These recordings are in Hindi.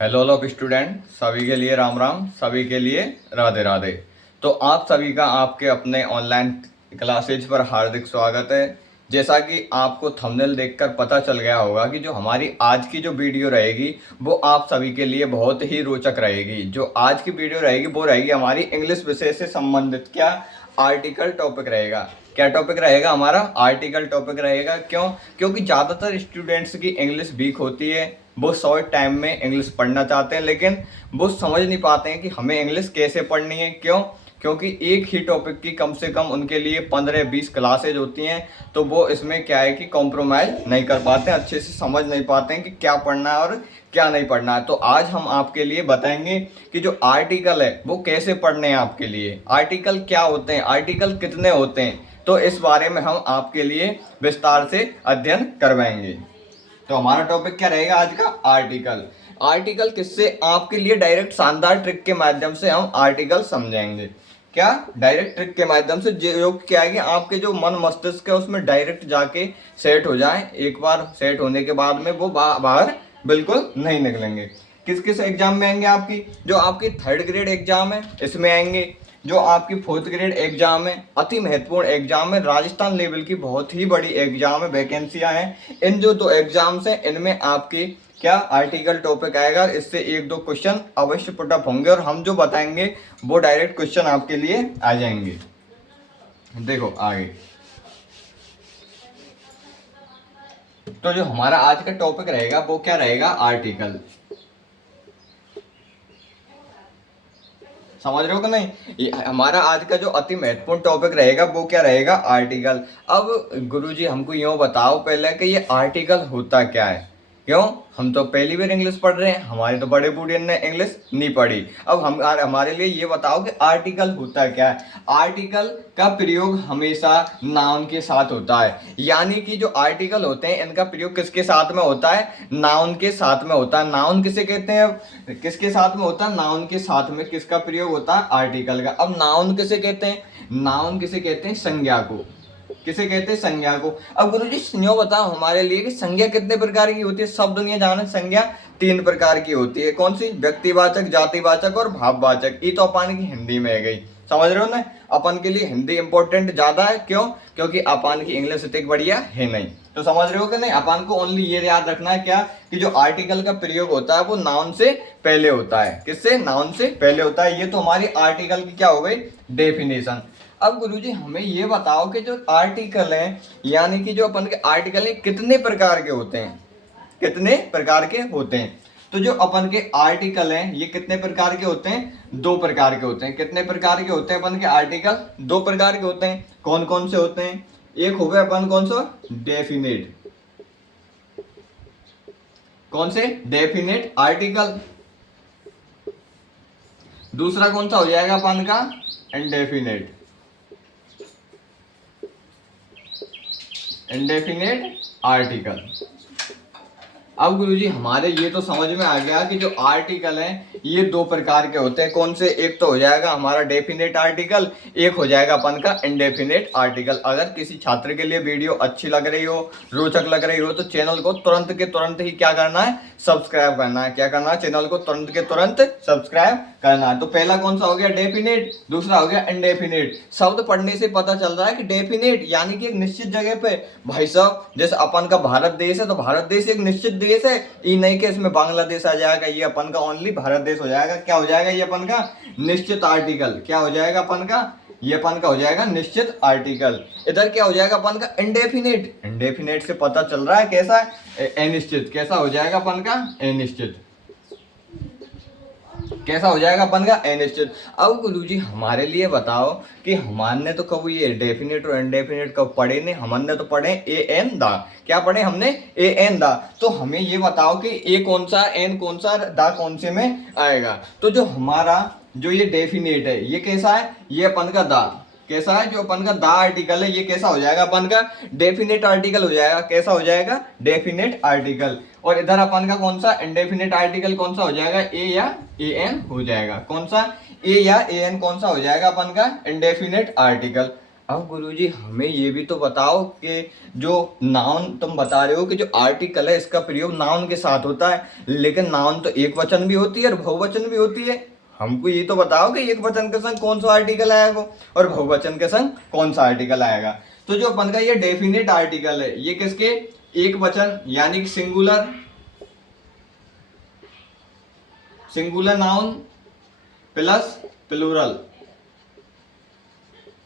हेलो ऑल ऑफ स्टूडेंट, सभी के लिए राम राम, सभी के लिए राधे राधे। तो आप सभी का आपके अपने ऑनलाइन क्लासेज पर हार्दिक स्वागत है। जैसा कि आपको थंबनेल देखकर पता चल गया होगा कि जो हमारी आज की जो वीडियो रहेगी वो आप सभी के लिए बहुत ही रोचक रहेगी। जो आज की वीडियो रहेगी वो रहेगी हमारी इंग्लिश विषय से संबंधित क्या आर्टिकल टॉपिक रहेगा। क्या टॉपिक रहेगा हमारा? आर्टिकल टॉपिक रहेगा। क्यों? क्योंकि ज़्यादातर स्टूडेंट्स की इंग्लिश वीक होती है। वो शॉर्ट टाइम में इंग्लिश पढ़ना चाहते हैं लेकिन वो समझ नहीं पाते हैं कि हमें इंग्लिश कैसे पढ़नी है। क्यों? क्योंकि एक ही टॉपिक की कम से कम उनके लिए 15-20 क्लासेज होती हैं। तो वो इसमें क्या है कि कॉम्प्रोमाइज़ नहीं कर पाते हैं, अच्छे से समझ नहीं पाते हैं कि क्या पढ़ना है और क्या नहीं पढ़ना है। तो आज हम आपके लिए बताएंगे कि जो आर्टिकल है वो कैसे पढ़ने हैं आपके लिए, आर्टिकल क्या होते हैं, आर्टिकल कितने होते हैं। तो इस बारे में हम आपके लिए विस्तार से अध्ययन करवाएंगे। तो हमारा टॉपिक क्या रहेगा आज का? आर्टिकल। आर्टिकल किससे आपके लिए डायरेक्ट शानदार ट्रिक के माध्यम से हम आर्टिकल समझेंगे। क्या? डायरेक्ट ट्रिक के माध्यम से, जो क्या है कि आपके जो मन मस्तिष्क है उसमें डायरेक्ट जाके सेट हो जाए। एक बार सेट होने के बाद में वो बाहर बिल्कुल नहीं निकलेंगे। किस किस एग्जाम में आएंगे? आपकी जो आपकी 3rd ग्रेड एग्जाम है इसमें आएंगे, जो आपकी 4th ग्रेड एग्जाम है, अति महत्वपूर्ण एग्जाम है, राजस्थान लेवल की बहुत ही बड़ी एग्जाम है, वैकेंसियां हैं। इन जो दो एग्जाम्स हैं इनमें आपके क्या आर्टिकल टॉपिक आएगा। इससे 1-2 क्वेश्चन अवश्य पुटअप होंगे और हम जो बताएंगे वो डायरेक्ट क्वेश्चन आपके लिए आ जाएंगे। देखो आगे, तो जो हमारा आज का टॉपिक रहेगा वो क्या रहेगा? आर्टिकल। समझ रहे हो कि नहीं? हमारा आज का जो अति महत्वपूर्ण टॉपिक रहेगा वो क्या रहेगा? आर्टिकल। अब गुरुजी हमको यूँ बताओ पहले कि ये आर्टिकल होता क्या है। क्यों? हम तो पहली बार इंग्लिश पढ़ रहे हैं, हमारे तो बड़े बूढ़े ने इंग्लिश नहीं पढ़ी। अब हम हमारे लिए ये बताओ कि आर्टिकल होता क्या है। आर्टिकल का प्रयोग हमेशा नाउन के साथ होता है, यानी कि जो आर्टिकल होते हैं इनका प्रयोग किसके साथ में होता है? नाउन के साथ में होता है। नाउन किसे कहते हैं? अब किसके साथ में होता है? नाउन के साथ में किसका प्रयोग होता है? आर्टिकल का। अब नाउन किसे कहते हैं? नाउन किसे कहते हैं? संज्ञा को। किसे कहते हैं? संज्ञा को। अब गुरुजी न्यो बताओ हमारे लिए कि संज्ञा कितने प्रकार की होती है। सब दुनिया जाने संज्ञा 3 प्रकार की होती है। कौन सी? व्यक्तिवाचक, जातिवाचक और भाववाचक। ये तो अपन की हिंदी में है गई। समझ रहे हो ना? अपन के लिए हिंदी इंपॉर्टेंट ज्यादा है। क्यों? क्योंकि अपन की इंग्लिश इतनी बढ़िया है नहीं। तो समझ रहे हो कि नहीं? अपन को ओनली ये याद रखना है क्या कि जो आर्टिकल का प्रयोग होता है वो नाउन से पहले होता है। किससे? नाउन से पहले होता है। ये तो हमारी आर्टिकल की क्या हो गई? डेफिनेशन। अब गुरुजी हमें ये बताओ कि जो आर्टिकल हैं, यानी कि जो अपन के आर्टिकल हैं कितने प्रकार के होते हैं? कितने प्रकार के होते हैं? तो जो अपन के आर्टिकल हैं ये कितने प्रकार के होते हैं? 2 प्रकार के होते हैं। कितने प्रकार के होते हैं अपन के आर्टिकल? 2 प्रकार के होते हैं। कौन कौन से होते हैं? एक हो गया अपन कौन सा? डेफिनेट। कौन से? Definite article. दूसरा कौन सा हो जाएगा अपन का? इनडेफिनेट। Indefinite article. अब गुरुजी हमारे ये तो समझ में आ गया कि जो आर्टिकल हैं ये 2 प्रकार के होते हैं। कौन से? एक तो हो जाएगा हमारा डेफिनेट आर्टिकल, एक हो जाएगा अपन का इनडेफिनेट आर्टिकल। अगर किसी छात्र के लिए वीडियो अच्छी लग रही हो, रोचक लग रही हो, तो चैनल को तुरंत के तुरंत ही क्या करना है? सब्सक्राइब करना है। क्या करना है? चैनल को तुरंत के तुरंत सब्सक्राइब करना है। तो पहला कौन सा हो गया? डेफिनेट। दूसरा हो गया इनडेफिनेट। शब्द पढ़ने से पता चल रहा है कि डेफिनेट यानी कि एक निश्चित जगह पे, भाई साहब जैसे अपन का भारत देश है तो भारत देश एक निश्चित देश है। ये नहीं कि इसमें बांग्लादेश आ जाएगा, ये अपन का ओनली भारत देश हो जाएगा। क्या हो जाएगा? ये अपन का निश्चित आर्टिकल। क्या हो जाएगा अपन का? ये अपन का हो जाएगा निश्चित आर्टिकल। इधर क्या हो जाएगा अपन का? इनडेफिनेट। इनडेफिनेट से पता चल रहा है कैसा? अनिश्चित। कैसा हो जाएगा अपन का? अनिश्चित। कैसा हो जाएगा अपन का? अनिश्चित। अब गुरुजी हमारे लिए बताओ कि हमने तो कभी ये डेफिनेट और इनडेफिनेट कब पढ़े नहीं। हमने तो पढ़े ए एन दा। क्या पढ़े हमने? ए एन दा। तो हमें ये बताओ कि ए कौन सा, एन कौन सा, दा कौन से में आएगा। तो जो हमारा जो ये डेफिनेट है ये कैसा है? ये अपन का दा। कैसा है? जो अपन का दा आर्टिकल है ये कैसा हो जाएगा? अपन का डेफिनेट आर्टिकल हो जाएगा। कैसा हो जाएगा? Definite article. और इधर अपन का कौन सा? इनडेफिनेट आर्टिकल कौन सा हो जाएगा? ए या ए एन हो जाएगा। कौन सा? ए या ए एन कौन सा हो जाएगा अपन का? Indefinite article. अब गुरुजी हमें ये भी तो बताओ कि जो नाउन तुम बता रहे हो कि जो आर्टिकल है इसका प्रयोग नाउन के साथ होता है, लेकिन नाउन तो एक वचन भी होती है और बहुवचन भी होती है। हमको ये तो बताओ कि एक वचन के संग कौन सा आर्टिकल आएगा और बहुवचन के संग कौन सा आर्टिकल आएगा। तो जो अपन का ये डेफिनेट आर्टिकल है ये किसके, एक वचन यानी कि singular, singular noun plus plural,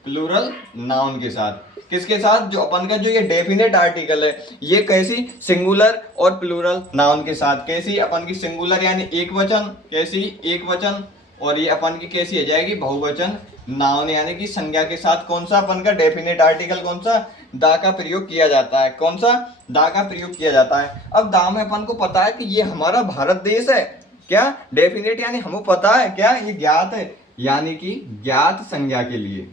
plural noun के साथ। किसके साथ, जो अपन का जो ये डेफिनेट आर्टिकल है ये कैसी, सिंगुलर और प्लूरल नाउन के साथ। कैसी, अपन की सिंगुलर यानी एक वचन, कैसी एक वचन, और ये अपन की कैसी हो जाएगी, बहुवचन नाउन यानी कि संज्ञा के साथ। कौन सा अपन का डेफिनेट आर्टिकल, कौन सा, दा का प्रयोग किया जाता है। कौन सा, दा का प्रयोग किया जाता है। अब दा में अपन को पता है कि ये हमारा भारत देश है, क्या डेफिनेट यानी हमें पता है, क्या ये ज्ञात है, यानी कि ज्ञात संज्ञा के लिए,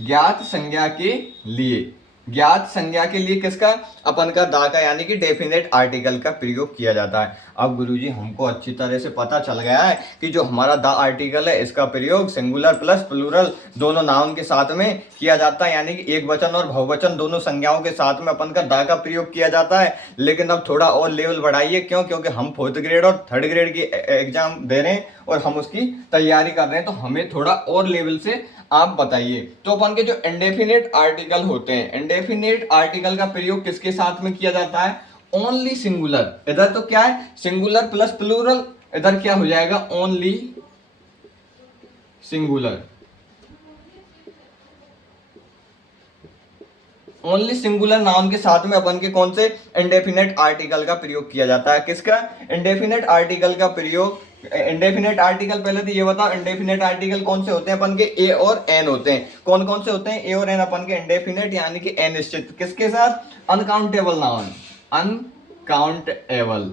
ज्ञात संज्ञा के लिए, ज्ञात संज्ञा के लिए किसका, अपन का दा का यानी कि डेफिनेट आर्टिकल का प्रयोग किया जाता है। अब गुरुजी हमको अच्छी तरह से पता चल गया है कि जो हमारा दा आर्टिकल है इसका प्रयोग सिंगुलर प्लस प्लूरल दोनों नाउन के साथ में किया जाता है, यानी कि एक वचन और बहुवचन दोनों संज्ञाओं के साथ में अपन का दा का प्रयोग किया जाता है। लेकिन अब थोड़ा और लेवल बढ़ाइए, क्यों, क्योंकि हम 4th ग्रेड और 3rd ग्रेड की एग्जाम दे रहे हैं और हम उसकी तैयारी कर रहे हैं, तो हमें थोड़ा और लेवल से आप बताइए। तो अपन के जो इंडेफिनेट आर्टिकल होते हैं, इंडेफिनेट आर्टिकल का प्रयोग किसके साथ में किया जाता है, ओनली सिंगुलर। इधर तो क्या है, सिंगुलर प्लस प्लूरल, इधर क्या हो जाएगा, only singular, only singular noun के साथ में अपन के कौन से इंडेफिनेट आर्टिकल का प्रयोग किया जाता है। किसका, इंडेफिनेट आर्टिकल का प्रयोग। इंडेफिनेट आर्टिकल पहले तो ये बताओ, इंडेफिनेट आर्टिकल कौन से होते हैं, अपन के ए और एन होते हैं। कौन कौन से होते हैं, ए और एन अपन के इंडेफिनेट यानी कि अनिश्चित। किसके साथ, अनकाउंटेबल नाउन, अनकाउंटेबल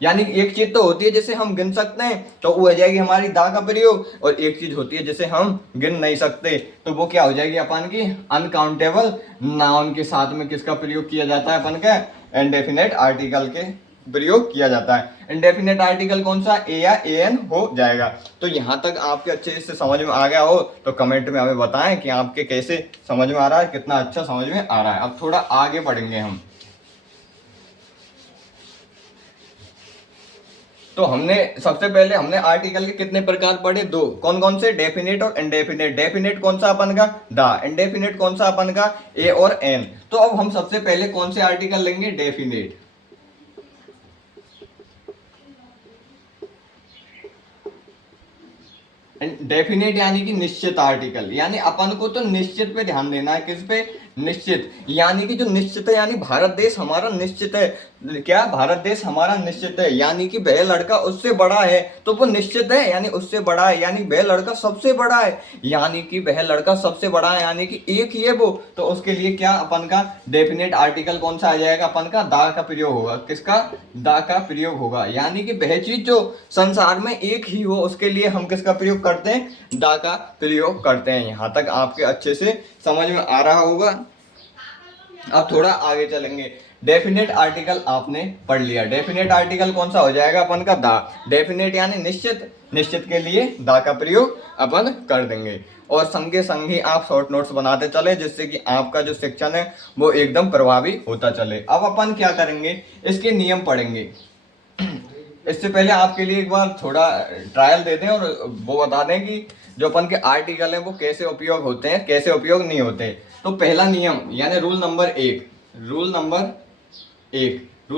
यानी एक चीज तो होती है जिसे हम गिन सकते हैं तो वो हो जाएगी हमारी दा का प्रयोग, और एक चीज होती है जिसे हम गिन नहीं सकते तो वो क्या हो जाएगी अपन की, अनकाउंटेबल नाउन के साथ में किसका प्रयोग किया जाता है, अपन का इंडेफिनेट आर्टिकल के प्रयोग किया जाता है। इंडेफिनेट आर्टिकल कौन सा, ए या ए एन हो जाएगा। तो यहाँ तक आपके अच्छे से समझ में आ गया हो तो कमेंट में हमें बताएं कि आपके कैसे समझ में आ रहा है, कितना अच्छा समझ में आ रहा है। अब थोड़ा आगे बढ़ेंगे हम। तो हमने सबसे पहले हमने आर्टिकल के कितने प्रकार पढ़े, दो। कौन कौन से, डेफिनेट और इंडेफिनेट। डेफिनेट कौन सा अपन का, दा। इंडेफिनेट कौन सा अपन का, ए और एन। तो अब हम सबसे पहले कौन से आर्टिकल लेंगे, डेफिनेट। डेफिनेट यानी कि निश्चित आर्टिकल, यानी अपन को तो निश्चित पे ध्यान देना है। किस पे, निश्चित, यानी कि जो निश्चित है, यानी भारत देश हमारा निश्चित है। क्या, भारत देश हमारा निश्चित है, यानी कि वह लड़का उससे बड़ा है तो वो निश्चित है, यानी उससे बड़ा है, यानी वह लड़का सबसे बड़ा है, यानी कि वह लड़का सबसे बड़ा है, यानी कि एक ही है वो। तो उसके लिए क्या अपन का डेफिनेट आर्टिकल कौन सा आ जाएगा, अपन का दा का प्रयोग होगा। किसका, दा का प्रयोग होगा, यानी कि वह चीज जो संसार में एक ही हो उसके लिए हम किसका प्रयोग करते हैं, दा का प्रयोग करते हैं। यहां तक आपके अच्छे से समझ में आ रहा होगा। अब थोड़ा आगे चलेंगे। डेफिनेट आर्टिकल आपने पढ़ लिया, डेफिनेट आर्टिकल कौन सा हो जाएगा अपन का, दा। डेफिनेट यानी निश्चित, निश्चित के लिए दा का प्रयोग अपन कर देंगे। और संगे संग ही आप शॉर्ट नोट्स बनाते चले जिससे कि आपका जो शिक्षण है वो एकदम प्रभावी होता चले। अब अपन क्या करेंगे, इसके नियम पढ़ेंगे। इससे पहले आपके लिए एक बार थोड़ा ट्रायल दे दें और वो बता दें कि जो अपन के आर्टिकल हैं वो कैसे उपयोग होते हैं, कैसे उपयोग नहीं होते। तो पहला नियम यानी रूल नंबर 1, रूल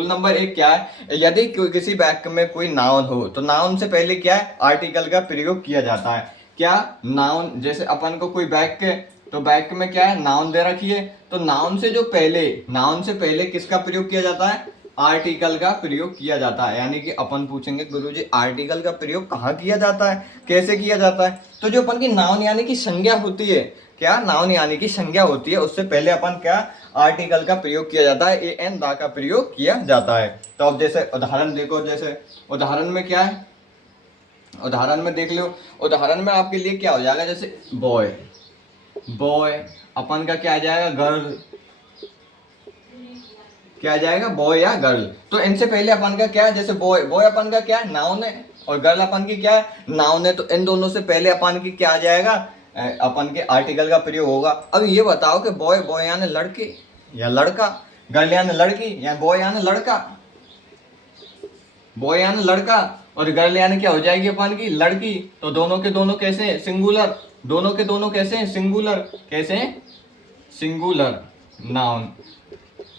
नंबर एक क्या है, यदि किसी वाक्य में कोई नाउन हो तो नाउन से पहले क्या है, आर्टिकल का प्रयोग किया जाता है। क्या, नाउन, जैसे अपन को कोई वाक्य, तो वाक्य में क्या है, नाउन दे रखी है, तो नाउन से पहले किसका प्रयोग किया जाता है, आर्टिकल का प्रयोग किया जाता है। यानी कि अपन पूछेंगे गुरुजी आर्टिकल का प्रयोग कहाँ किया जाता है, कैसे किया जाता है। तो जो अपन की नाउन यानी कि संज्ञा होती है, क्या, नाउन यानी कि संज्ञा होती है, उससे पहले अपन क्या, आर्टिकल का प्रयोग किया जाता है, ए एन दा का प्रयोग किया जाता है। तो अब जैसे उदाहरण देखो, जैसे उदाहरण में क्या है, उदाहरण में देख लो, उदाहरण में आपके लिए क्या हो जाएगा, जैसे बॉय, बॉय अपन का क्या आ जाएगा, गर्ल, क्या आ जाएगा, बॉय या गर्ल। तो इनसे पहले अपन का क्या है, जैसे बॉय, बॉय अपन का क्या है, नाउन है, और गर्ल अपन की क्या है, नाउन है। तो इन दोनों से पहले अपन की क्या आ जाएगा, अपन के आर्टिकल का प्रयोग होगा। अब ये बताओ कि बॉय, बॉय यानी लड़के या लड़का, गर्ल यानी लड़की या बॉय यानी लड़का, बॉय यानी लड़का और गर्ल यानी क्या हो जाएगी अपन की लड़की। तो दोनों के दोनों कैसे हैं, सिंगुलर, दोनों के दोनों कैसे हैं, सिंगुलर, कैसे हैं, सिंगुलर नाउन,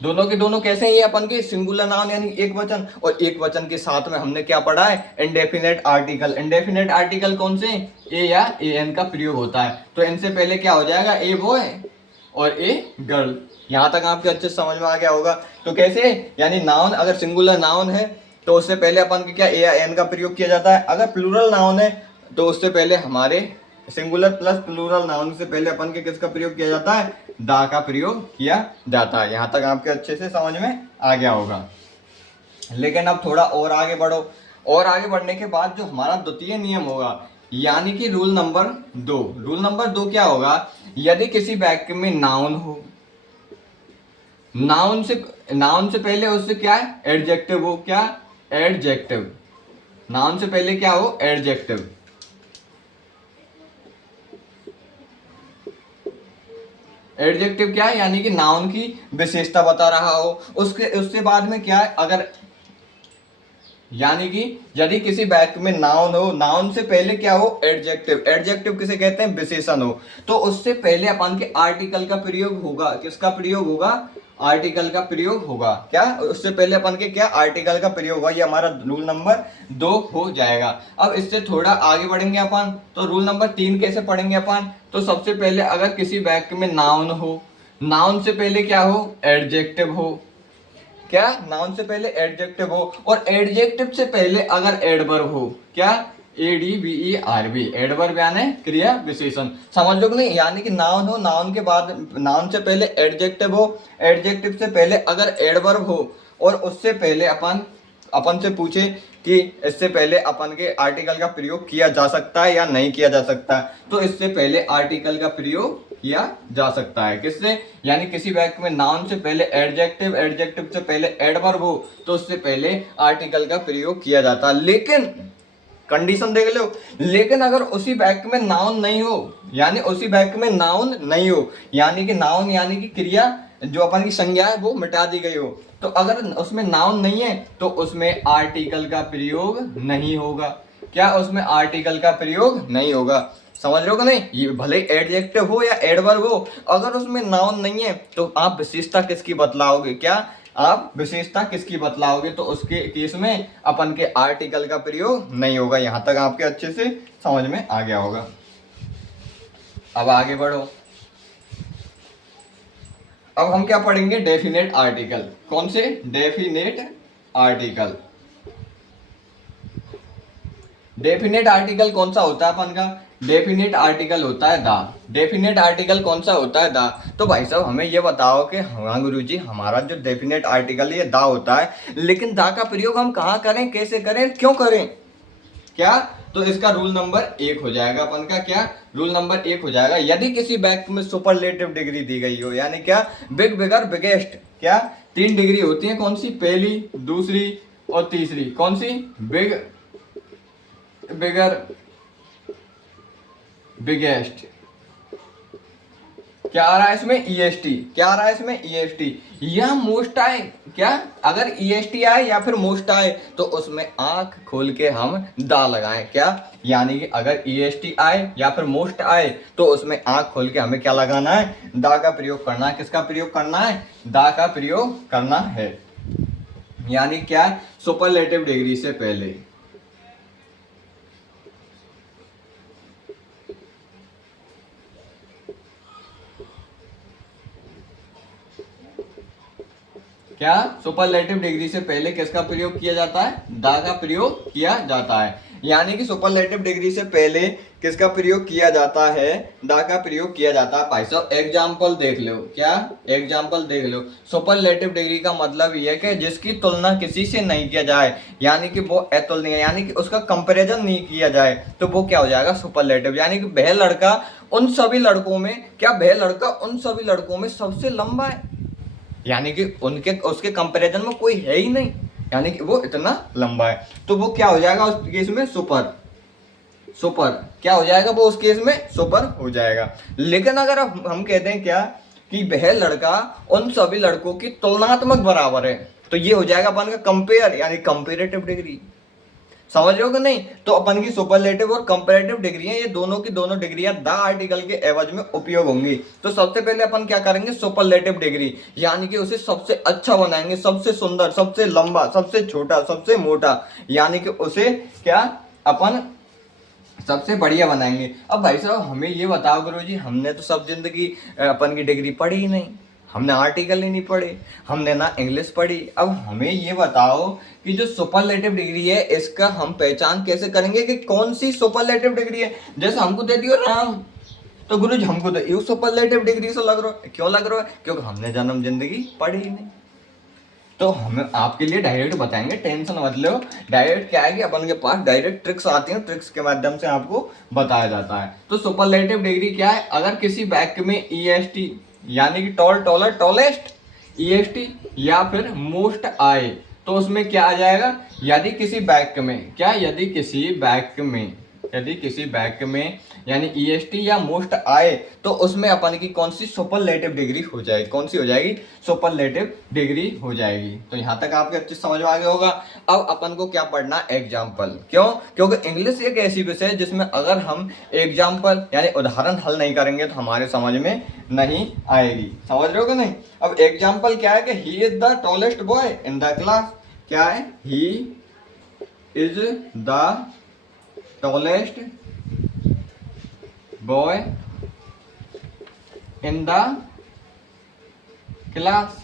दोनों के दोनों कैसे हैं ये अपन के सिंगुलर नाउन यानी एक वचन। और एक वचन के साथ में हमने क्या पढ़ा है, इंडेफिनेट आर्टिकल। इंडेफिनेट आर्टिकल कौन से, ए या ए एन का प्रयोग होता है। तो इनसे पहले क्या हो जाएगा, ए बॉय और ए गर्ल। यहां तक आपके अच्छे समझ में आ गया होगा। तो कैसे, यानी नाउन अगर सिंगुलर नाउन है तो उससे पहले अपन के क्या ए या एन का प्रयोग किया जाता है। अगर प्लूरल नाउन है तो उससे पहले हमारे सिंगुलर प्लस प्लूरल नाउन से पहले अपन के किसका प्रयोग किया जाता है, दा का प्रयोग किया जाता है। यहां तक आपके अच्छे से समझ में आ गया होगा। लेकिन अब थोड़ा और आगे बढ़ो, और आगे बढ़ने के बाद जो हमारा द्वितीय नियम होगा यानी कि रूल नंबर 2। रूल नंबर 2 क्या होगा, यदि किसी वाक्य में नाउन हो, नाउन से पहले उससे क्या है, एडजेक्टिव हो, क्या, एडजेक्टिव, नाउन से पहले क्या हो, एडजेक्टिव, एडजेक्टिव क्या है, यानी कि नाउन की विशेषता बता रहा हो। उसके बाद में क्या है, अगर यानी कि यदि किसी वाक्य में नाउन हो, नाउन से पहले क्या हो, एडजेक्टिव, एडजेक्टिव किसे कहते हैं, विशेषण हो, तो उससे पहले अपन के आर्टिकल का प्रयोग होगा। किसका प्रयोग होगा, आर्टिकल का प्रयोग होगा। क्या, उससे पहले अपन के क्या, आर्टिकल का प्रयोग होगा। ये हमारा रूल नंबर 2 हो जाएगा। अब इससे थोड़ा आगे बढ़ेंगे अपन, तो रूल नंबर 3 कैसे पढ़ेंगे अपन। तो सबसे पहले अगर किसी वाक्य में नाउन हो, नाउन से पहले क्या हो, एडजेक्टिव हो, क्या, नाउन से पहले एडजेक्टिव हो, और एडजेक्टिव से पहले अगर एडवर्ब हो, क्या, ADVERB, एडवर्ब यानी क्रिया विशेषण। समझ लो कि नहीं, यानी कि नाउन हो, नाउन के बाद, नाउन से पहले एडजेक्टिव हो, एडजेक्टिव से पहले अगर एडवर्ब हो, और उससे पहले अपन से पूछे कि इससे पहले अपन के आर्टिकल का प्रयोग किया जा सकता है या नहीं किया जा सकता, तो इससे पहले आर्टिकल का प्रयोग किया जा सकता है। किससे, यानी किसी वाक्य में नाउन से पहले एडजेक्टिव, एडजेक्टिव से पहले एडवर्ब हो, तो उससे पहले आर्टिकल का प्रयोग किया जाता है। लेकिन कंडीशन देख लो, लेकिन अगर उसी वाक्य में नाउन नहीं हो, यानी उसी वाक्य में नाउन नहीं हो, यानी कि नाउन यानी कि क्रिया जो अपन की संज्ञा है वो मिटा दी गई हो, तो अगर उसमें नाउन नहीं है तो उसमें आर्टिकल का प्रयोग नहीं होगा। क्या, उसमें आर्टिकल का प्रयोग नहीं होगा। समझ रहे हो कि नहीं, ये भले एडजेक्टिव हो या एडवर्ब हो, अगर उसमें नाउन नहीं है तो आप विशेषता किसकी बतलाओगे, क्या, आप विशेषता किसकी बतलाओगे, तो उसके केस में अपन के आर्टिकल का प्रयोग नहीं होगा। यहां तक आपके अच्छे से समझ में आ गया होगा। अब आगे बढ़ो, अब हम क्या पढ़ेंगे, डेफिनेट आर्टिकल। कौन से, डेफिनेट आर्टिकल। डेफिनेट आर्टिकल कौन सा होता है अपन का, डेफिनेट आर्टिकल होता है दा। डेफिनेट आर्टिकल कौन सा होता है, दा। तो भाई साहब हमें ये बताओ कि हाँ गुरुजी, हमारा जो डेफिनेट आर्टिकल ये दा होता है, लेकिन दा का प्रयोग हम कहाँ करें, कैसे करें, क्यों करें, क्या। तो इसका रूल नंबर 1 हो जाएगा अपन का, क्या, रूल नंबर 1 हो जाएगा, यदि किसी वाक्य में सुपरलेटिव डिग्री दी गई हो, यानी क्या, बिग, बिगर, बिगेस्ट, क्या, 3 डिग्री होती है, कौन सी, पहली, दूसरी और तीसरी, कौन सी, बिग, बिगर, बिगेस्ट। क्या आ रहा है इसमें, EST, क्या आ रहा है इसमें, EST, या मोस्ट आए, क्या, अगर EST आए या फिर मोस्ट आए तो उसमें आंख खोल के हम दा लगाएं, क्या, यानी कि अगर EST आए या फिर मोस्ट आए तो उसमें आंख खोल के हमें क्या लगाना है, दा का प्रयोग करना है। किसका प्रयोग करना है, दा का प्रयोग करना है, यानी क्या, सुपरलेटिव डिग्री से पहले। क्या, सुपरलेटिव डिग्री से पहले किसका प्रयोग किया जाता है, दा का प्रयोग किया जाता है। यानी कि सुपरलेटिव डिग्री से पहले किसका प्रयोग किया जाता है, दा का प्रयोग किया जाता है। भाई साहब एग्जाम्पल देख लो, क्या, एग्जाम्पल देख लो। सुपरलेटिव डिग्री का मतलब ये है कि जिसकी तुलना किसी से नहीं किया जाए, यानी कि वो अतुलनीय, यानी कि उसका कंपैरिजन नहीं किया जाए, तो वो क्या हो जाएगा, सुपरलेटिव। यानी कि वह लड़का उन सभी लड़कों में, क्या, वह लड़का उन सभी लड़कों में सबसे लंबा है, यानी कि उसके कंपैरिजन में कोई है ही नहीं। यानी कि वो इतना लंबा है, तो वो क्या हो जाएगा उस केस में, सुपर। सुपर क्या हो जाएगा वो उस केस में, सुपर हो जाएगा। लेकिन अगर हम कहते हैं क्या कि वह लड़का उन सभी लड़कों की तुलनात्मक बराबर है, तो ये हो जाएगा अपन का कंपेयर, यानी कंपेरेटिव डिग्री। समझ रहे हो कि नहीं? तो अपन की सुपरलेटिव और कंपैरेटिव डिग्री है, ये दोनों की दोनों डिग्रियां द आर्टिकल के एवज में उपयोग होंगी। तो सबसे पहले अपन क्या करेंगे, सुपरलेटिव डिग्री, यानी कि उसे सबसे अच्छा बनाएंगे, सबसे सुंदर, सबसे लंबा, सबसे छोटा, सबसे मोटा, यानी कि उसे क्या अपन सबसे बढ़िया बनाएंगे। अब भाई साहब हमें ये बताओ गुरुजी, हमने तो सब जिंदगी अपन की डिग्री पढ़ी ही नहीं, हमने आर्टिकल ही नहीं पढ़े, हमने ना इंग्लिश पढ़ी। अब हमें ये बताओ कि जो सुपरलेटिव डिग्री है इसका हम पहचान कैसे करेंगे कि कौन सी सुपरलेटिव डिग्री है। जैसे हमको दे दियो राम, तो गुरुजी हमको तो यू सुपरलेटिव डिग्री से लग रहा है। क्यों लग रहा है? क्योंकि हमने जन्म जिंदगी पढ़ी ही नहीं। तो हम आपके लिए डायरेक्ट बताएंगे, टेंशन मत लो। डायरेक्ट क्या है कि अपन के पास डायरेक्ट ट्रिक्स आती हैं, ट्रिक्स के माध्यम से आपको बताया जाता है। तो सुपरलेटिव डिग्री क्या है, अगर किसी वाक्य में ईएसटी यानी कि टॉल, टॉलर, टॉलेस्ट, ईएसटी या फिर मोस्ट आए, तो उसमें क्या आ जाएगा, यदि किसी वाक्य में क्या, यदि किसी वाक्य में यानी ईएसटी या मोस्ट आए, तो उसमें अपन की कौन सी सुपरलेटिव डिग्री हो जाएगी, कौन सी हो जाएगी, सुपरलेटिव डिग्री हो जाएगी। तो यहां तक आपके अच्छे समझ में आ गया होगा। अब अपन को क्या पढ़ना, एग्जाम्पल। क्यों? क्योंकि इंग्लिश एक ऐसी विषय है जिसमें अगर हम एग्जाम्पल यानी उदाहरण हल नहीं करेंगे तो हमारे समझ में नहीं आएगी। समझ रहे हो कि नहीं? अब एग्जाम्पल क्या है कि he is the tallest boy in the class. क्या है? He is the tallest boy in the class.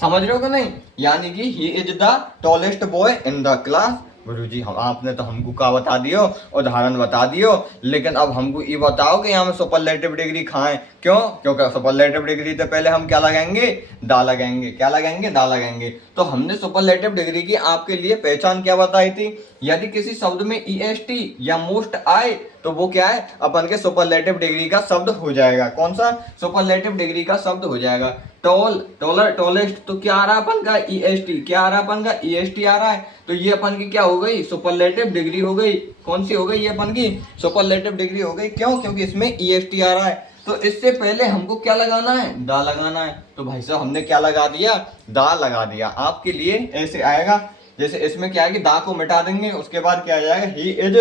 समझ रहे हो कि नहीं? यानी कि he is the tallest boy in the class. गुरुजी हम आपने तो हमको क्या बता दियो, उदाहरण बता दियो, लेकिन अब हमको ये बताओ कि यहाँ में सुपरलेटिव डिग्री खाएं। क्यों? क्योंकि सुपरलेटिव डिग्री तो पहले हम क्या लगाएंगे, दा लगाएंगे। क्या लगाएंगे? दा लगाएंगे। तो हमने सुपरलेटिव डिग्री की आपके लिए पहचान क्या बताई थी, यदि किसी शब्द में ईएसटी या मोस्ट आए तो वो क्या है, अपन के सुपरलेटिव डिग्री का शब्द हो जाएगा। कौन सा? सुपरलेटिव डिग्री का शब्द हो जाएगा। टॉल, टॉलर, टॉलेस्ट, तो क्या आ रहा है अपन का, ईएसटी। क्या आ रहा है अपन का, ईएसटी आ रहा है। तो ये अपन की क्या हो गई, सुपरलेटिव डिग्री हो गई। कौन सी हो गई? ये अपन की सुपरलेटिव डिग्री हो गई। क्यों? क्योंकि इसमें ईएसटी आ रहा है। तो इससे पहले हमको क्या लगाना है, दा लगाना है। तो भाई साहब हमने क्या लगा दिया, दा लगा दिया। आपके लिए ऐसे आएगा, जैसे इसमें क्या है कि दा को मिटा देंगे, उसके बाद क्या आ जाएगा, ही इज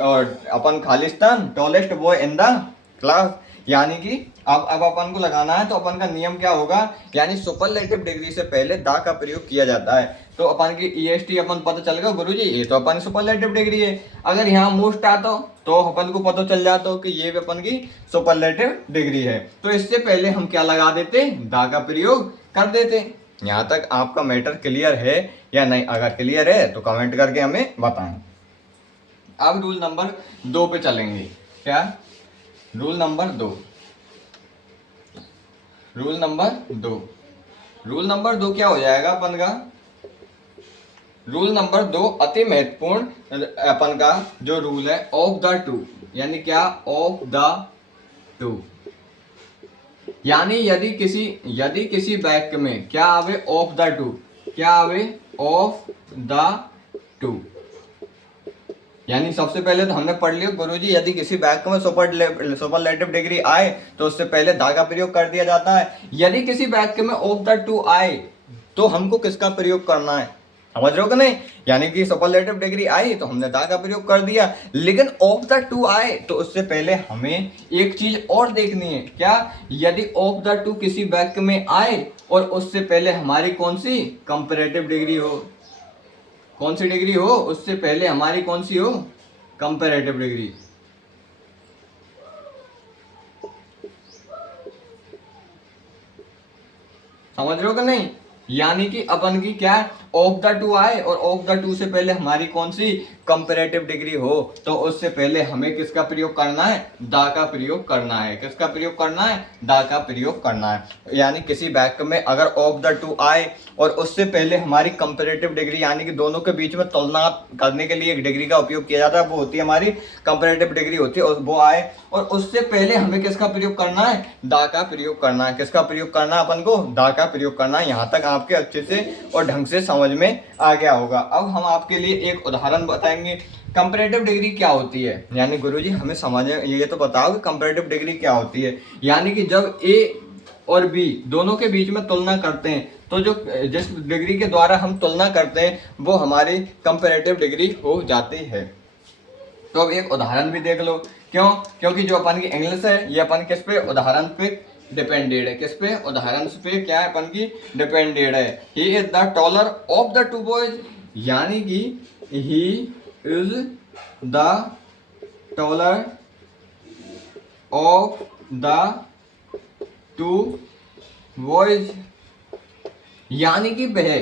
और अपन Khalistan tallest boy in the class. यानी कि अब अपन को लगाना है, तो अपन का नियम क्या होगा, यानी सुपरलेटिव डिग्री से पहले दा का प्रयोग किया जाता है। तो अपन की ईएसटी अपन पता चल गया गुरुजी, ये तो अपन सुपरलेटिव डिग्री है। अगर यहाँ मोस्ट आता तो अपन को पता चल जाता कि ये भी अपन की सुपरलेटिव डिग्री है। तो इससे पहले हम क्या लगा देते, दा का प्रयोग कर देते। यहाँ तक आपका मैटर क्लियर है या नहीं? अगर क्लियर है तो कमेंट करके हमें बताएं। अब रूल नंबर 2 पे चलेंगे। क्या? Rule number 2। रूल नंबर 2 क्या हो जाएगा अपन का, रूल नंबर 2 अति महत्वपूर्ण अपन का जो रूल है, ऑफ द टू। यानी क्या? ऑफ द टू, यानी यदि किसी वाक्य में क्या आवे, ऑफ द टू। क्या आवे? Of the two. यानी सबसे पहले तो हमने पढ़ लिया गुरुजी, यदि किसी वाक्य में सुपरलेटिव डिग्री आए तो उससे पहले दा का प्रयोग कर दिया जाता है। यदि किसी वाक्य में ऑफ द टू आए तो हमको किसका प्रयोग करना है, समझ रहे हो कि नहीं? यानी कि सुपरलेटिव डिग्री आई तो हमने दा का प्रयोग कर दिया, लेकिन ऑफ द टू आए तो उससे पहले हमें एक चीज और देखनी है। क्या? यदि ऑफ द टू किसी वाक्य में आए और उससे पहले हमारी कौन सी कंपैरेटिव डिग्री हो, कौन सी डिग्री हो, उससे पहले हमारी कौन सी हो, कंपैरेटिव डिग्री। समझ रहे हो कि नहीं? यानी कि अपन की क्या, ऑफ द टू आए और ऑफ द टू से पहले हमारी कौन सी कंपैरेटिव डिग्री हो तो उससे पहले हमें किसका प्रयोग करना है, दा का प्रयोग करना है। किसका प्रयोग करना है, दा का प्रयोग करना है। यानी किसी वाक्य में अगर ऑफ द टू आए और उससे पहले हमारी कंपैरेटिव डिग्री यानी कि दोनों के बीच में तुलना करने के लिए एक डिग्री का उपयोग किया जाता है, वो होती है हमारी कंपैरेटिव डिग्री होती है, और वो आए और उससे पहले हमें किसका प्रयोग करना है, दा का प्रयोग करना है। किसका प्रयोग करना है, अपन को दा का प्रयोग करना है। यहाँ तक आपके अच्छे से और ढंग से समझ में आ गया होगा। अब हम आपके लिए एक उदाहरण बताएंगे। कंपैरेटिव डिग्री क्या होती है, यानी गुरुजी हमें समझ ये तो बताओ कि कंपैरेटिव डिग्री क्या होती है। यानी कि जब ए और बी दोनों के बीच में तुलना करते हैं तो जो जिस डिग्री के द्वारा हम तुलना करते हैं वो हमारी कंपैरेटिव डिग्री हो जाती है। तो अब एक उदाहरण भी देख लो। क्यों, क्योंकि जो अपन की इंग्लिश है ये अपन किस पे, उदाहरण पे डिपेंडेड है। किस पे, उदाहरण पे क्या है, अपन की डिपेंडेड है। He is the taller of the two boys, यानी कि he is the taller of the two boys, यानी कि वह,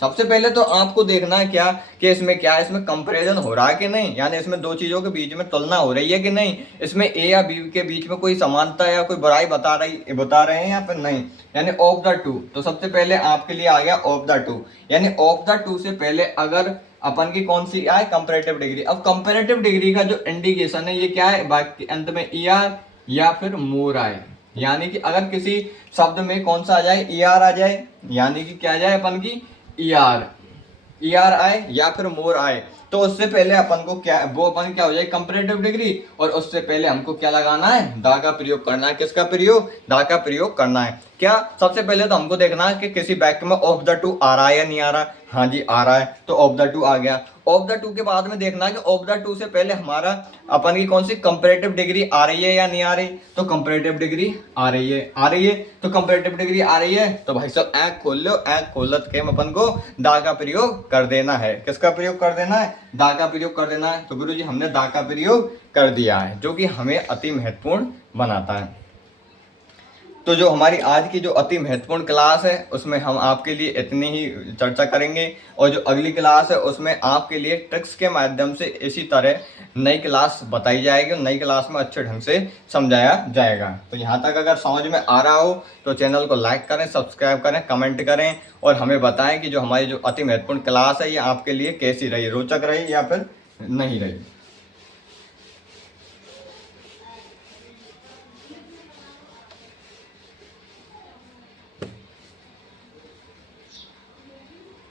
सबसे पहले तो आपको देखना है क्या कि इसमें क्या है, इसमें कंपैरिजन हो रहा है कि नहीं, यानी इसमें दो चीजों के बीच में तुलना हो रही है कि नहीं, इसमें ए या बी के बीच में कोई समानता या कोई बुराई बता रहे हैं या फिर नहीं। यानी ऑफ द टू, तो सबसे पहले आपके लिए आ गया ऑफ द टू, यानी ऑफ द टू से पहले अगर अपन की कौन सी आए, कंपैरेटिव डिग्री। अब कंपैरेटिव डिग्री का जो इंडिकेशन है ये क्या है, बाकी अंत में ईआर या फिर मोर आए, यानी कि अगर किसी शब्द में कौन सा आ जाए, ईआर आ जाए, यानी कि क्या आ जाए अपन की ईआर आए या फिर मोर आए, तो उससे पहले अपन को क्या, वो अपन क्या हो जाए, कंपैरेटिव डिग्री, और उससे पहले हमको क्या लगाना है, दा का प्रयोग करना है। किसका प्रयोग, दा का प्रयोग करना है। क्या, सबसे पहले तो हमको देखना है कि किसी वाक्य में ऑफ द टू आ रहा है या नहीं आ रहा। हाँ जी आ रहा है, तो ऑफ द टू आ गया। ऑफ द टू के बाद में देखना है कि ऑफ द टू से पहले हमारा अपन की कौन सी कंपैरेटिव डिग्री आ रही है या नहीं आ रही, तो कंपैरेटिव डिग्री आ रही है, तो कंपैरेटिव डिग्री आ रही है तो भाई साहब ऐक खोल लो, ऐक खोलत के अपन को दा का प्रयोग कर देना है। किसका प्रयोग कर देना है, दा का प्रयोग कर देना है। तो गुरुजी हमने दा का प्रयोग कर दिया है, जो कि हमें अति महत्वपूर्ण बनाता है। तो जो हमारी आज की जो अति महत्वपूर्ण क्लास है उसमें हम आपके लिए इतनी ही चर्चा करेंगे, और जो अगली क्लास है उसमें आपके लिए ट्रिक्स के माध्यम से इसी तरह नई क्लास बताई जाएगी, नई क्लास में अच्छे ढंग से समझाया जाएगा। तो यहाँ तक अगर समझ में आ रहा हो तो चैनल को लाइक करें, सब्सक्राइब करें, कमेंट करें, और हमें बताएं कि जो हमारी जो अति महत्वपूर्ण क्लास है ये आपके लिए कैसी रही, रोचक रही या फिर नहीं रही।